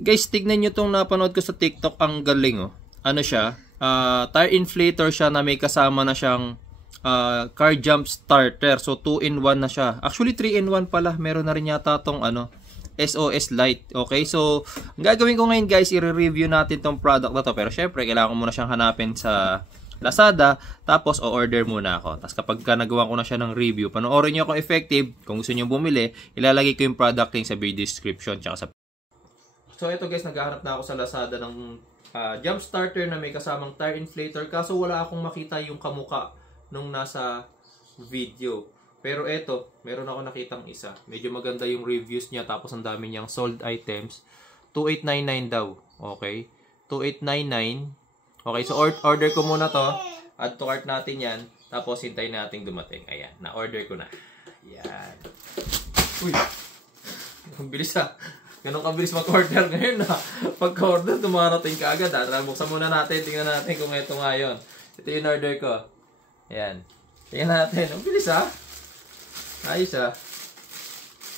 Guys, tignan nyo itong napanood ko sa TikTok. Ang galing, oh. Ano siya? Tire inflator siya na may kasama na siyang car jump starter. So 2-in-1 na siya. Actually 3-in-1 pala. Meron na rin yata itong SOS light. Okay, so ang gagawin ko ngayon guys, i-review natin itong product na to. Pero syempre, kailangan ko muna siyang hanapin sa Lazada. Tapos o-order muna ako. Tapos kapag nagawa ko na siya ng review, panoorin nyo kung effective. Kung gusto nyo bumili, ilalagay ko yung product link sa video description tsaka sa. So ito guys, naghahanap na ako sa Lazada ng jump starter na may kasamang tire inflator. Kaso wala akong makita yung kamuka nung nasa video. Pero ito, meron ako nakitang isa. Medyo maganda yung reviews niya. Tapos ang dami niyang sold items. 2899 daw. Okay. 2899. Okay, so order ko muna to. Add to cart natin yan. Tapos hintayin natin dumating. Ayan, na-order ko na. Ayan. Uy! Ang bilis ha. Ganun kabilis mag-order ngayon ha. Pagka-order, dumarating ka agad ha. Buksan muna natin. Tingnan natin kung ito nga yun. Ito yung order ko. Ayan. Tingnan natin. Ang bilis ha. Ayos ha.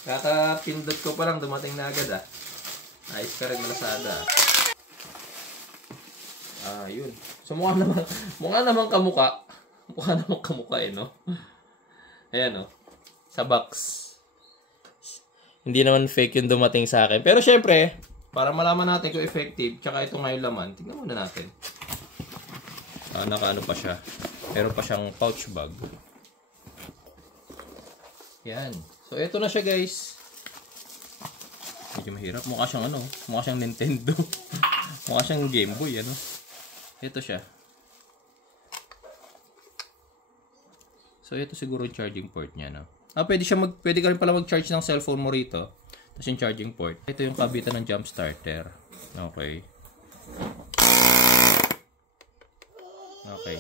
Kakapindot ko pa lang. Dumating na agad ha. Ayos ka rin Lazada. Yun. So mukha naman kamuka. Mukha naman kamuka no. Ayan sa box. Hindi naman fake yung dumating sa akin. Pero syempre, para malaman natin kung effective, tsaka ito nga yung laman, tingnan muna natin. Nakaano pa siya. Meron pa siyang pouch bag. Yan. So ito na siya guys. Medyo mahirap. Mukha siyang mukha siyang Nintendo. Mukha siyang Game Boy Ito siya. So ito siguro yung charging port niya pwede ka rin pala mag-charge ng cellphone mo rito. Tapos yung charging port. Ito yung kabitan ng jump starter. Okay. Okay.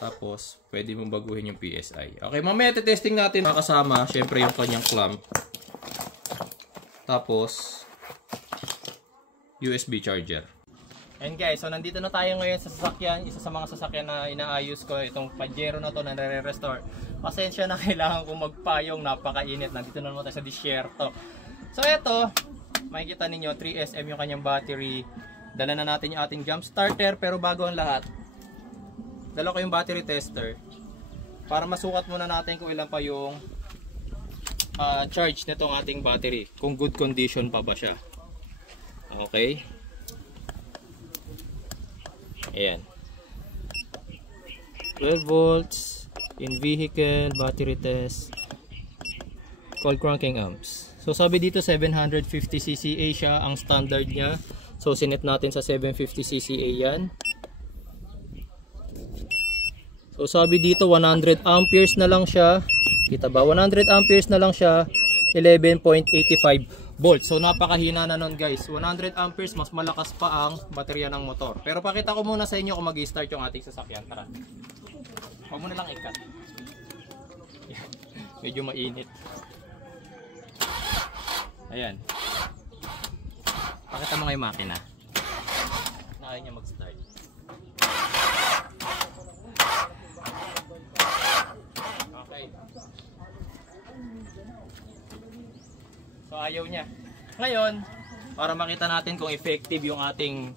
Tapos, pwede mong baguhin yung PSI. Okay, mamaya testing natin kasama. Syempre yung kanyang clamp. Tapos, USB charger. And guys, so nandito na tayo ngayon sa sasakyan. Isa sa mga sasakyan na inaayos ko. Itong Pajero na to na nare-restore. Pasensya na, kailangan kong magpayong. Napakainit. Nandito na naman tayo sa disyerto. So ito, makikita ninyo 3SM yung kanyang battery. Dala na natin yung ating jump starter. Pero bago ang lahat, dala ko yung battery tester para masukat muna natin kung ilan pa yung charge nitong ating battery. Kung good condition pa ba siya. Okay. Ayan. 12 volts in vehicle battery test cold cranking amps. So sabi dito 750 cca siya ang standard niya. So sinet natin sa 750 cca yan. So sabi dito 100 amperes na lang siya. Kita ba? 100 amperes na lang siya. 11.85 volts. So napakahina na nun guys. 100 amperes mas malakas pa ang baterya ng motor. Pero pakita ko muna sa inyo kung mag-i-start yung ating sasakyan. Tara. Huwag mo na lang ikat. Medyo mainit. Ayan. Pakita mo nga yung makina. Nakaya niya mag-start. Okay. So ayaw niya. Ngayon, para makita natin kung effective yung ating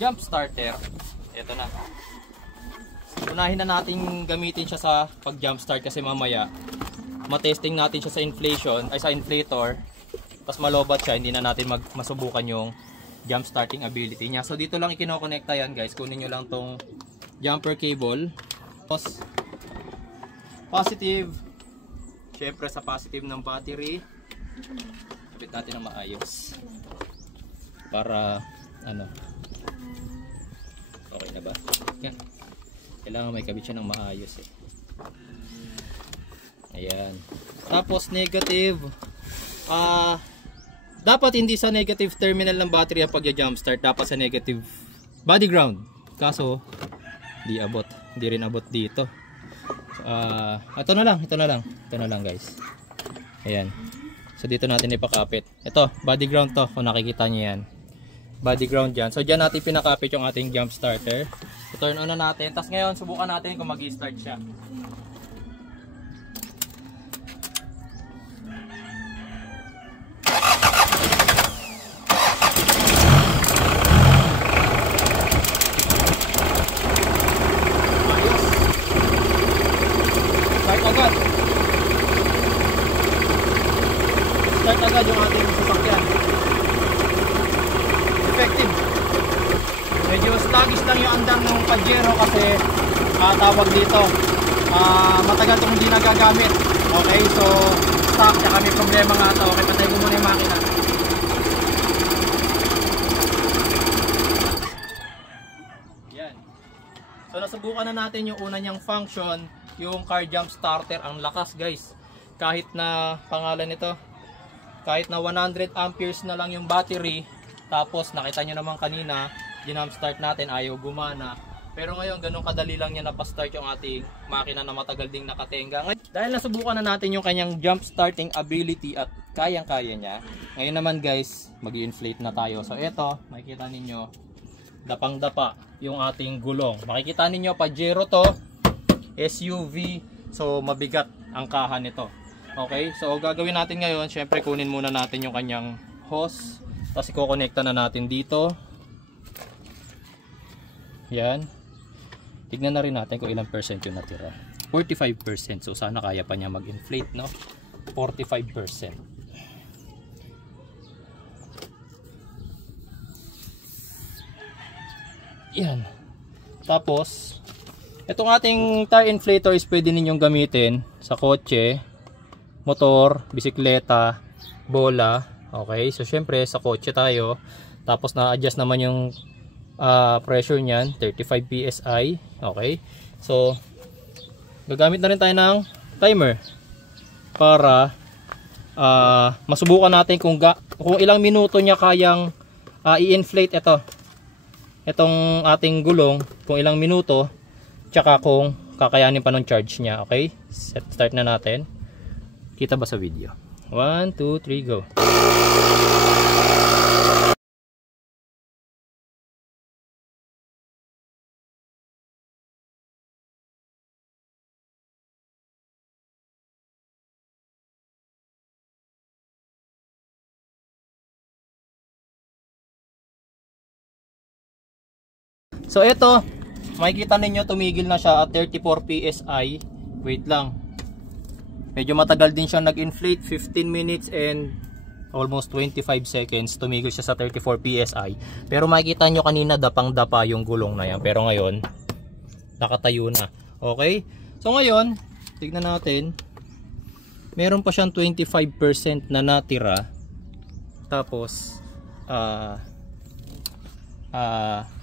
jump starter, ito na. Unahin na natin gamitin siya sa pag jump start kasi mamaya matesting natin siya sa inflator. Tapos malobat siya, hindi na natin masubukan yung jump starting ability niya. So dito lang ikinokonekta yan guys. Kunin nyo lang tong jumper cable. Tapos positive. Syempre sa positive ng battery. Kapit natin na maayos. Para okay na ba? Yan. Kailangan may kabit siya ng maayos Ayan. Tapos negative. Dapat hindi sa negative terminal ng battery ang pagja-jump start. Dapat sa negative body ground. Kaso di abot. Hindi rin abot dito. Ito na lang guys. Ayan. So dito natin ipakapit. Ito, body ground to. Kung nakikita niyo yan. Body ground dyan. So dyan natin pinakapit yung ating jump starter. So turn on na natin. Tapos ngayon subukan natin kung mag-i-start siya. ating sasakyan. Effective. Medyo sluggish lang yung andar ng Pajero kasi tawag dito, matagal itong hindi nagagamit. Okay, so stock, tsaka may problema nga ito. Okay, patay ko muna yung makina. Yan. So nasubukan na natin yung una niyang function, yung car jump starter. Ang lakas guys, kahit na pangalan nito, kahit na 100 amperes na lang yung battery, tapos nakita nyo naman kanina ginamp start natin, ayaw gumana. Pero ngayon ganun kadali lang niya napastart yung ating makina na matagal ding nakatenga. Dahil nasubukan na natin yung kanyang jump starting ability at kayang-kaya niya, ngayon naman guys mag-inflate na tayo. So ito, makikita ninyo dapang-dapa yung ating gulong. Makikita ninyo Pajero to, SUV, so mabigat ang kahan nito. Okay, so gagawin natin ngayon, syempre kunin muna natin yung kanyang hose, tapos i-connecta na natin dito. Yan, tignan na rin natin kung ilang percent yung natira. 45%, so sana kaya pa niya mag-inflate, no? 45%. Yan. Tapos itong ating tire inflator is pwede ninyong gamitin sa kotse, motor, bisikleta, bola. Okay, so syempre sa kotse tayo, tapos na-adjust naman yung pressure niyan, 35 PSI. Okay, so gagamit na rin tayo ng timer para masubukan natin kung ilang minuto niya kayang i-inflate itong ating gulong, kung ilang minuto, tsaka kung kakayanin pa ng charge niya. Okay, start na natin. Kita ba sa video? 1, 2, 3, go. So ito, makikita ninyo tumigil na siya at 34 PSI. Wait lang, medyo matagal din siya nag-inflate, 15 minutes and almost 25 seconds. Tumigil siya sa 34 PSI. Pero makikita nyo kanina dapang-dapa yung gulong na yan, pero ngayon nakatayo na. Okay, so ngayon tignan natin, meron pa siyang 25% na natira. Tapos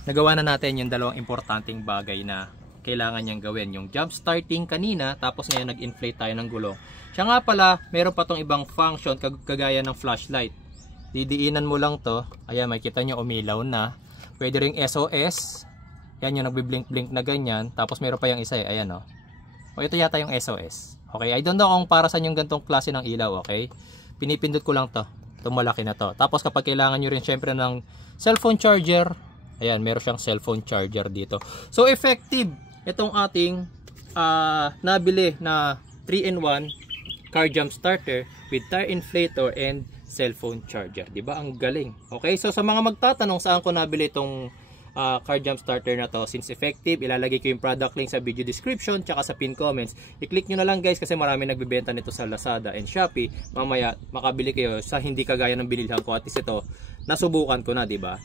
nagawa na natin yung dalawang importanteng bagay na kailangan niyang gawin, yung jump starting kanina, tapos ngayon nag-inflate tayo ng gulong. Siya nga pala, meron pa tong ibang function kagaya ng flashlight. Didiinan mo lang to, ayan, makikita nyo umilaw na. Pwede ring SOS, yan yung nagbi-blink-blink na ganyan. Tapos meron pa yung isa, ayan o. O ito yata yung SOS. Okay, I don't know kung para saan yung gantong klase ng ilaw, okay? Pinipindot ko lang to, itong malaki na to. Tapos kapag kailangan nyo rin syempre ng cellphone charger, ayan, meron siyang cellphone charger dito. So effective itong ating nabili na 3-in-1 car jump starter with tire inflator and cellphone charger. Diba? Ang galing. Okay, so sa mga magtatanong saan ko nabili itong car jump starter na to, since effective, ilalagay ko yung product link sa video description tsaka sa pin comments. I-click nyo na lang guys kasi marami nagbebenta nito sa Lazada and Shopee. Mamaya makabili kayo sa hindi kagaya ng binilhan ko, at least ito nasubukan ko na, diba?